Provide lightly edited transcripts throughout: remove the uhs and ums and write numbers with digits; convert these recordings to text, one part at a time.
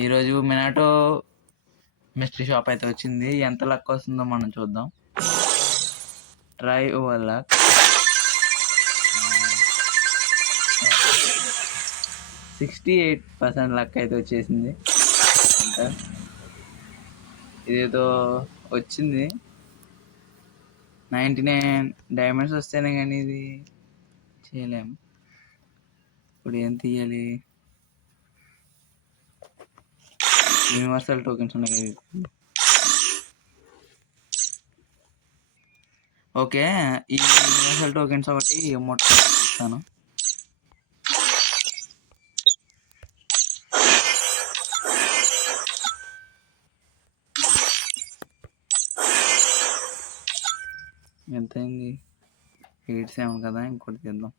ఈరోజు Minato mystery shop అయితే వచ్చింది. ఎంత లక్ వస్తుందో మనం చూద్దాం. Try over luck. 68% లక్ అయితే వచ్చేసింది. ఇదేదో వచ్చింది 99 డైమండ్స్ వస్తేనే కానీ ఇది చేయలేము. ఇప్పుడు ఏం తీయాలి? యూనివర్సల్ టోకెన్స్ ఉన్నాయి కదా. ఓకే, ఈ యూనివర్సల్ టోకెన్స్ ఒకటి అమౌంట్ ఇస్తాను. ఎంత అయింది? 87 కదా, ఇంకోటి తీద్దాం.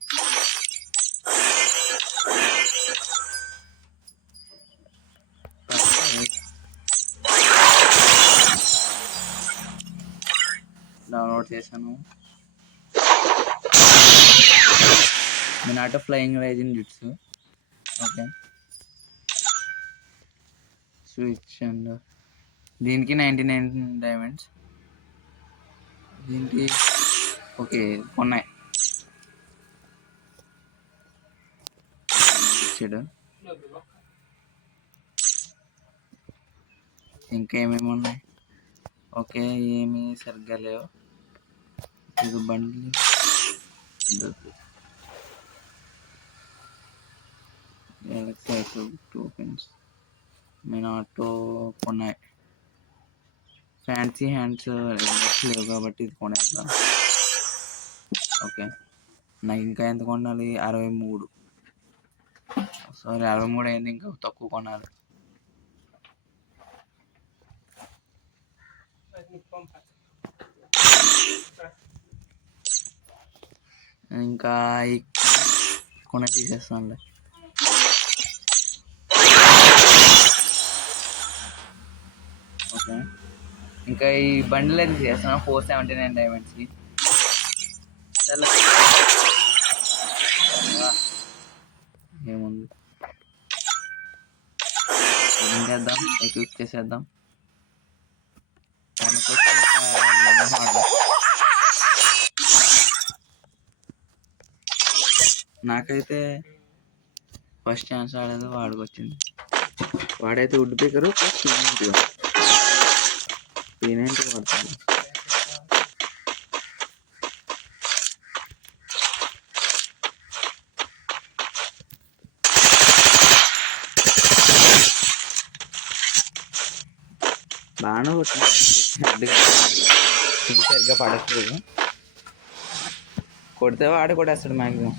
డౌన్లోడ్ చేశాను. మినాటో ఫ్లయింగ్ రైజింగ్ జిట్స్. ఓకే, స్విచ్ అండ్ దీనికి 99 డైమండ్స్. దీనికి ఓకే ఉన్నాయి. ఇచ్చాడు. ఇంకా ఏమేమి ఉన్నాయి? ఓకే, ఏమి సరిగ్గా లేవు. ఇది బండి టోకెన్స్ మినాటో ఉన్నాయి. ఫ్యాన్సీ హ్యాండ్స్ లేవు కాబట్టి ఇది కొనేద్దాం. ఓకే, నాకు ఇంకా ఎంత కొనాలి? 63. సారీ, 63 అయింది. ఇంకా తక్కువ కొనాలి. ఇంకా కొనే తీసేస్తానులే. ఓకే, ఇంకా ఈ బండిల్ అయితే చేస్తాను 479 డైమండ్స్కి. ఏముంది, ఏం చేద్దాం? ఎక్విప్ చేసేద్దాం. నాకైతే ఫస్ట్ ఛాన్స్ ఆడేది వాడికొచ్చింది. వాడైతే వుడ్ పికరు ప్లస్ P90 వాడుతుంది. బాగానే కొట్టింది, సరిగ్గా పడట్లేదు. కొడితే వాడి కొట్టేస్తాడు మ్యాక్సిమం.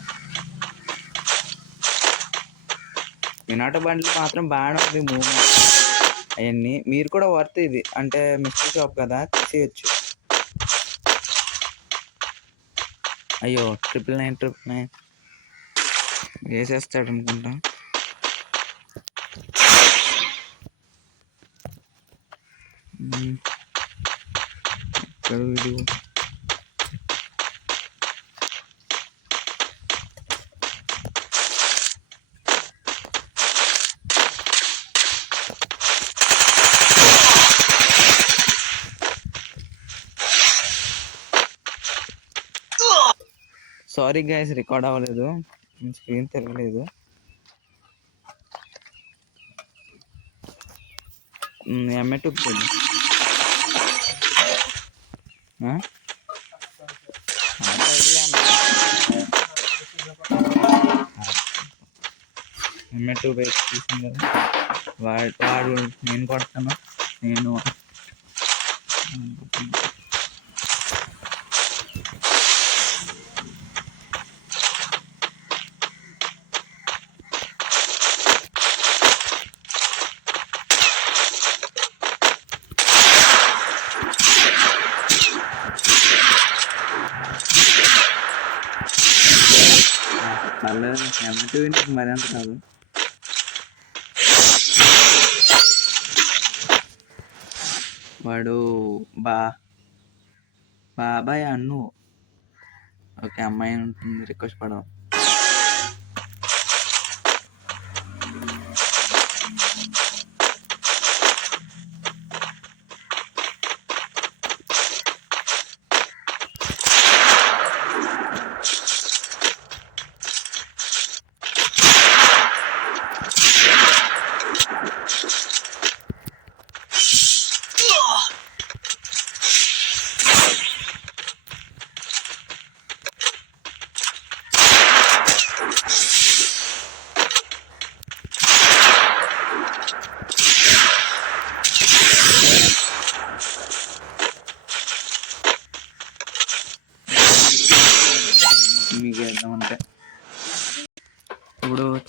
మినాటో బండ్లు మాత్రం బాగానే ఉంది మూవ్మెంట్ అవన్నీ. మీరు కూడా వర్త్ ఇది, అంటే మిస్టరీ షాప్ కదా, తీసేయచ్చు. అయ్యో, 999 వేసేస్తాడు అనుకుంటా. ఇక్కడ వీడియో సారీ గైస్, రికార్డ్ అవ్వలేదు, స్క్రీన్ తిరగలేదు. M2 M2 బైక్ తీసింది కదా, వాడు నేను కొడతాను. నేను M2 మరి అంత కాదు. వాడు బాబాయ్ అన్ను. ఓకే, అమ్మాయి ఉంటుంది, రిక్వెస్ట్ పడవు.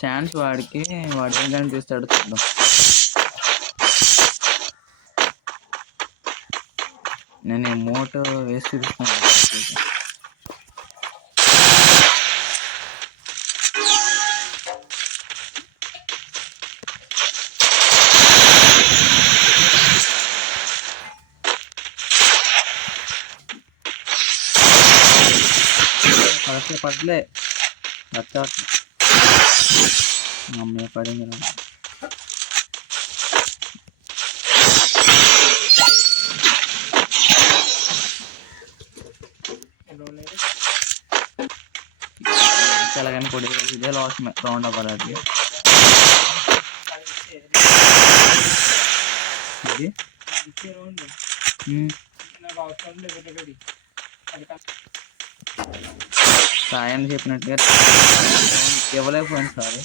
ఛాన్స్ వాడికి, వాడు ఏం కనిపిస్తాడు చూద్దాం. నేను ఎమోట్ వేసి చూపిస్తాను. పడలే అమ్మాయి పడింది. కానీ కొడి ఇదే లాస్ట్ రౌండ్ అవ్వాలి. అది సాయం చెప్పినట్టుగా ఇవ్వలేకపోయింది సార్.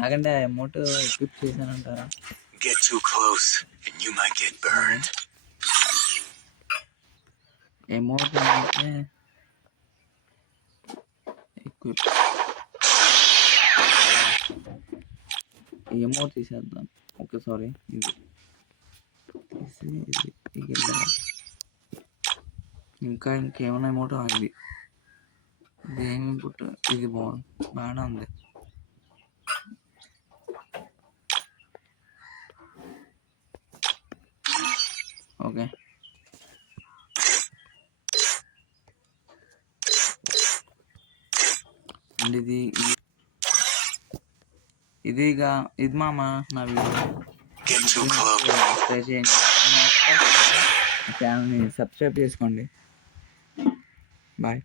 నాకంటే అమౌంట్ ఎక్విప్ చేశానంటారా? Get too close and you might get burned. Emote అంటే equip. Emote తీసేద్దాం. ఓకే సారీ, ఇది ఇంకా ఇంకేమైనా ఎమోట్ ఇది ఏమి పుట్టు. ఇది బాగానే ఉంది. ఓకే అండ్ ఇది మామ నా వీడియో చేయండి, ఛానల్ని సబ్స్క్రైబ్ చేసుకోండి. బాయ్.